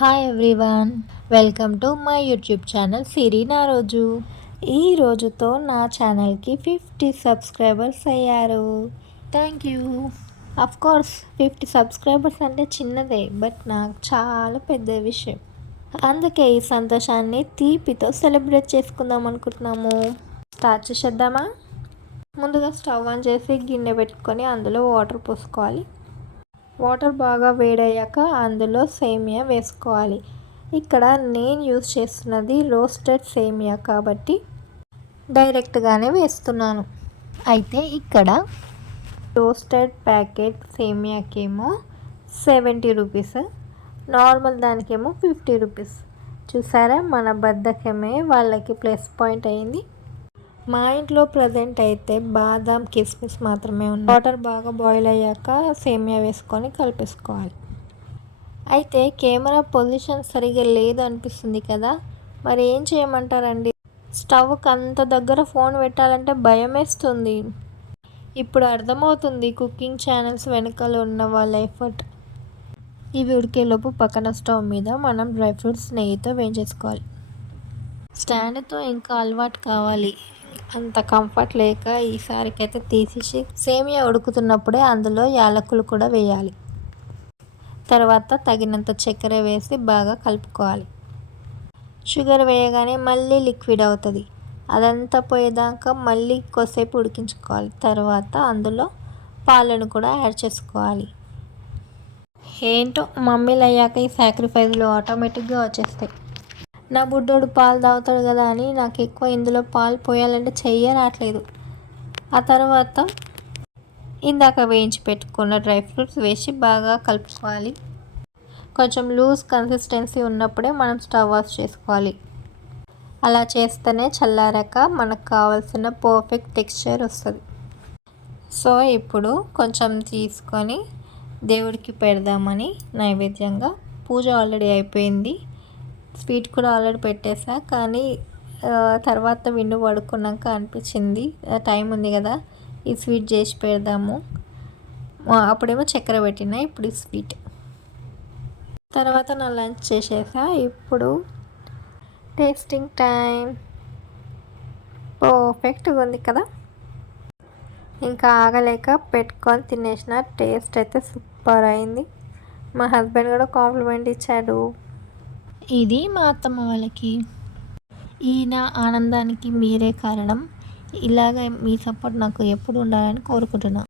Hi everyone, welcome to my YouTube channel Siri నా రోజు. ఈ రోజుతో నా ఛానల్కి 50 సబ్స్క్రైబర్స్ అయ్యారు. Thank you. Of course 50 subscribers అంటే చిన్నదే, బట్ నాకు చాలా పెద్ద విషయం. అందుకే ఈ సంతోషాన్ని తీపితో సెలబ్రేట్ చేసుకుందాం అనుకుంటున్నాము. స్టార్ట్ చేసేద్దామా? ముందుగా స్టవ్ ఆన్ చేసి గిన్నె పెట్టుకొని అందులో వాటర్ పోసుకోవాలి. వాటర్ బాగా వేడయ్యాక అందులో సేమియా వేసుకోవాలి. ఇక్కడ నేను యూజ్ చేస్తున్నది రోస్టెడ్ సేమియా కాబట్టి డైరెక్ట్గానే వేస్తున్నాను. అయితే ఇక్కడ రోస్టెడ్ ప్యాకెట్ సేమియాకేమో 70 రూపీస్, నార్మల్ దానికేమో 50 రూపీస్. చూసారా, మన బద్ధకమే వాళ్ళకి ప్లస్ పాయింట్ అయింది. మా ఇంట్లో ప్రజెంట్ అయితే బాదాం కిస్మిస్ మాత్రమే ఉన్నాయి. వాటర్ బాగా బాయిల్ అయ్యాక సేమియా వేసుకొని కలిపేసుకోవాలి. అయితే కెమెరా పొజిషన్ సరిగా లేదు అనిపిస్తుంది కదా, మరి ఏం చేయమంటారండి? స్టవ్కి అంత దగ్గర ఫోన్ పెట్టాలంటే భయం వేస్తుంది. ఇప్పుడు అర్థమవుతుంది కుకింగ్ ఛానల్స్ వెనకాల ఉన్న వాళ్ళ ఎఫర్ట్. ఇవి ఉడికేలోపు పక్కన స్టవ్ మీద మనం డ్రై ఫ్రూట్స్ నెయ్యితో వేయించేసుకోవాలి. స్టాండ్తో ఇంకా అలవాటు కావాలి, అంత కంఫర్ట్ లేక ఈసారికైతే తీసేసి సేమియా ఉడుకుతున్నప్పుడే అందులో యాలకులు కూడా వేయాలి. తర్వాత తగినంత చక్కెర వేసి బాగా కలుపుకోవాలి. షుగర్ వేయగానే మళ్ళీ లిక్విడ్ అవుతుంది. అదంతా పోయేదాకా మళ్ళీ కొద్దిసేపు ఉడికించుకోవాలి. తర్వాత అందులో పాలను కూడా యాడ్ చేసుకోవాలి. ఏంటో మమ్మీలు అయ్యాక ఈ సాక్రిఫైస్లు ఆటోమేటిక్గా వచ్చేస్తాయి. నా బుడ్డోడు పాలు తాగుతాడు కదా అని నాకు ఎక్కువ ఇందులో పాలు పోయాలంటే రావట్లేదు. ఆ తర్వాత ఇందాక వేయించి పెట్టుకున్న డ్రై ఫ్రూట్స్ వేసి బాగా కలుపుకోవాలి. కొంచెం లూజ్ కన్సిస్టెన్సీ ఉన్నప్పుడే మనం స్టవ్ ఆఫ్ చేసుకోవాలి. అలా చేస్తేనే చల్లారాక మనకు కావాల్సిన పర్ఫెక్ట్ టెక్స్చర్ వస్తుంది. సో ఇప్పుడు కొంచెం తీసుకొని దేవుడికి పెడదామని నైవేద్యంగా. పూజ ఆల్రెడీ అయిపోయింది, స్వీట్ కూడా ఆల్రెడీ పెట్టేసా. కానీ తర్వాత విండు పడుకున్నాక అనిపించింది టైం ఉంది కదా, ఈ స్వీట్ చేసి పెడదాము. అప్పుడేమో చక్కెర పెట్టినా, ఇప్పుడు ఈ స్వీట్. తర్వాత నా లంచ్ చేసేసా. ఇప్పుడు టేస్టింగ్ టైం. పర్ఫెక్ట్గా ఉంది కదా, ఇంకా ఆగలేక పెట్టుకొని తినేసిన. టేస్ట్ అయితే సూపర్ అయింది. మా హస్బెండ్ కూడా కాంప్లిమెంట్ ఇచ్చాడు. ఇది మా అత్తమ్మ వాళ్ళకి. ఈయన ఆనందానికి మీరే కారణం. ఇలాగ మీ సపోర్ట్ నాకు ఎప్పుడు ఉండాలని కోరుకుంటున్నాను.